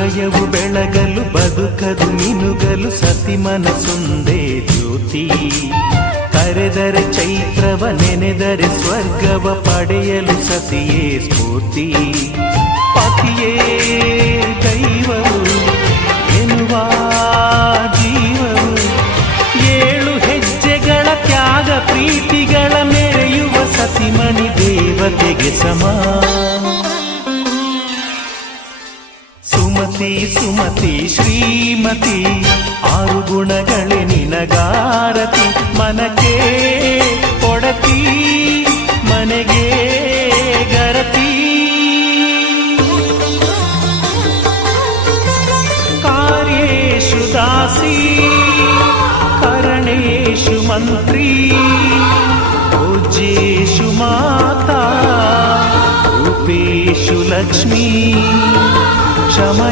ಹೃದಯವು ಬೆಳಗಲು ಬದುಕದು ಮಿನುಗಲು ಸತಿ ಮನಸೊಂದೇ ಜ್ಯೋತಿ. ಕರೆದರೆ ಚೈತ್ರವ ನೆನೆದರೆ ಸ್ವರ್ಗವ ಪಡೆಯಲು ಸತಿಯೇ ಸ್ಫೂರ್ತಿ. ಪತಿಯೇ ದೈವವು ಎನ್ನುವ ಜೀವವು, 7 ಹೆಜ್ಜೆಗಳ ತ್ಯಾಗ ಪ್ರೀತಿಗಳ ಮೆರೆಯುವ ಸತಿಮಣಿ ದೇವತೆಗೆ ಸಮ. ಸುಮತಿ ಸುಮತಿ ಶ್ರೀಮತಿ 6 ಗುಣಗಳೇ ನಿನಗಾರತಿ. ಮನಕ್ಕೆ ಕೊಡತಿ ಮನೆಗೆ ಗರತಿ. ಕಾರ್ಯೇಷು ದಾಸಿ ಕರಣೇಷು ಮಂತ್ರಿ. ಪೂಜ್ಯೇಷು ಮಾತಾ ರೂಪೇಷು ಲಕ್ಷ್ಮೀ. ಕ್ಷಮ